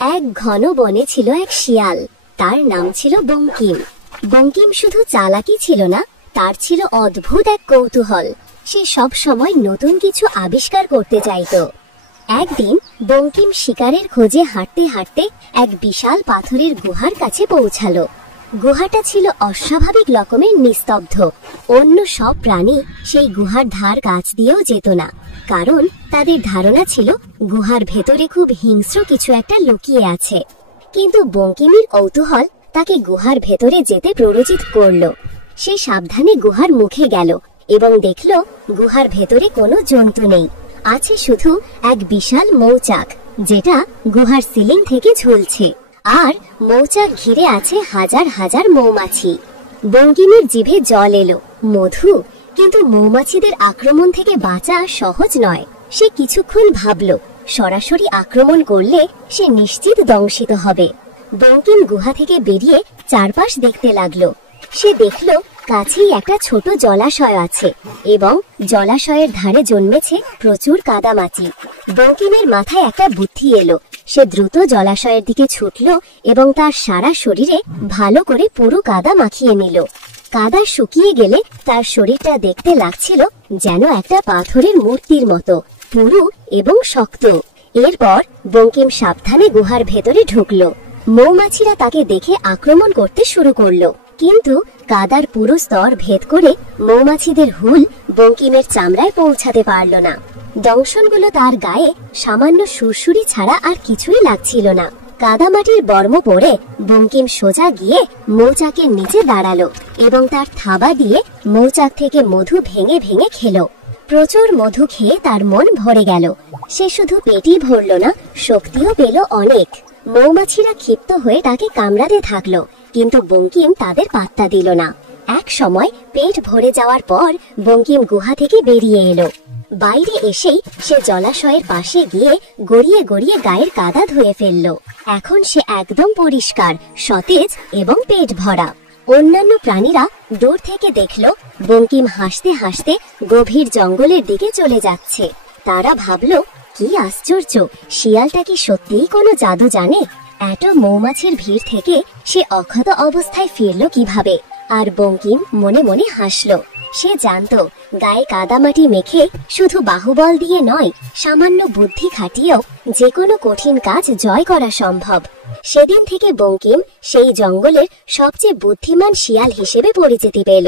এক ঘন বনে ছিল এক শিয়াল। তার নাম ছিল বঙ্কিম। বঙ্কিম শুধু চালাকি ছিল না, তার ছিল অদ্ভুত এক কৌতূহল। সে সব সময় নতুন কিছু আবিষ্কার করতে চাইতো। একদিন বঙ্কিম শিকারের খোঁজে হাঁটতে হাঁটতে এক বিশাল পাথরের গুহার কাছে পৌঁছালো। গুহাটা ছিল অস্বাভাবিক রকমের নিস্তব্ধ। অন্য সব প্রাণী সেই গুহার ধার কাছ দিয়েও যেত না, কারণ তাদের ধারণা ছিল গুহার ভেতরে খুব হিংস্র কিছু একটা লুকিয়ে আছে। কিন্তু বঙ্কিমের কৌতূহল তাকে গুহার ভেতরে যেতে প্ররোচিত করলো। সে সাবধানে গুহার মুখে গেল এবং দেখল গুহার ভেতরে কোনো জন্তু নেই, আছে শুধু এক বিশাল মৌচাক, যেটা গুহার সিলিং থেকে ঝুলছে। আর মৌচাক ঘিরে আছে হাজার হাজার মৌমাছি। বঙ্কিমের জিভে জল এলো। মধু, কিন্তু মৌমাছিদের আক্রমণ থেকে বাঁচা সহজ নয়। সে কিছুক্ষণ ভাবল, সরাসরি আক্রমণ করলে সে নিশ্চিত দংশিত হবে। বঙ্কিম গুহা থেকে বেরিয়ে চারপাশ দেখতে লাগলো। সে দেখল কাছেই একটা ছোট জলাশয় আছে এবং জলাশয়ের ধারে জন্মেছে প্রচুর কাদামাছি। বঙ্কিমের মাথায় একটা বুদ্ধি এলো। সে দ্রুত জলাশয়ের দিকে ছুটল এবং তার সারা শরীরে ভালো করে পুরো কাদা মাখিয়ে নিল। কাদা শুকিয়ে গেলে তার শরীরটা দেখতে লাগছিল যেন একটা পাথরের মূর্তির মতো, পুরু এবং শক্ত। এরপর বঙ্কিম সাবধানে গুহার ভেতরে ঢুকলো। মৌমাছিরা তাকে দেখে আক্রমণ করতে শুরু করলো, কিন্তু কাদার পুরো স্তর ভেদ করে মৌমাছিদের হুল বঙ্কিমের চামড়ায় পৌঁছাতে পারল না। দংশনগুলো তার গায়ে সামান্য সুরসুরি ছাড়া আর কিছুই লাগছিল না। কাদামাটির বর্ম পরে বঙ্কিম সোজা গিয়ে মৌচাকের নিচে দাঁড়ালো এবং তার থাবা দিয়ে মৌচাক থেকে মধু ভেঙে ভেঙে খেলো। প্রচুর মধু খেয়ে তার মন ভরে গেল। সে শুধু পেটই ভরল না, শক্তিও পেল অনেক। মৌমাছিরা ক্ষিপ্ত হয়ে তাকে কামড়াতে থাকলো, কিন্তু বঙ্কিম তাদের পাত্তা দিল না। এক সময় পেট ভরে যাওয়ার পর বঙ্কিম গুহা থেকে বেরিয়ে এলো। বাইরে এসেই সে জলাশয়ের পাশে গিয়ে গড়িয়ে গড়িয়ে গায়ের কাদা ধুয়ে ফেললো। এখন সে একদম পরিষ্কার, সতেজ এবং পেট ভরা। অন্যান্য প্রাণীরা দূর থেকে দেখলো বঙ্কিম হাসতে হাসতে গভীর জঙ্গলের দিকে চলে যাচ্ছে। তারা ভাবলো, কি আশ্চর্য, শিয়ালটা কি সত্যিই কোনো জাদু জানে? এত মৌমাছির ভিড় থেকে সে অক্ষত অবস্থায় ফিরল কিভাবে? আর বঙ্কিম মনে মনে হাসলো। সে জানতো গায়ে কাদামাটি মেখে শুধু বাহুবল দিয়ে নয়, সামান্য বুদ্ধি খাটিয়েও যে কোনো কঠিন কাজ জয় করা সম্ভব। সেদিন থেকে বঙ্কিম সেই জঙ্গলের সবচেয়ে বুদ্ধিমান শিয়াল হিসেবে পরিচিতি পেল।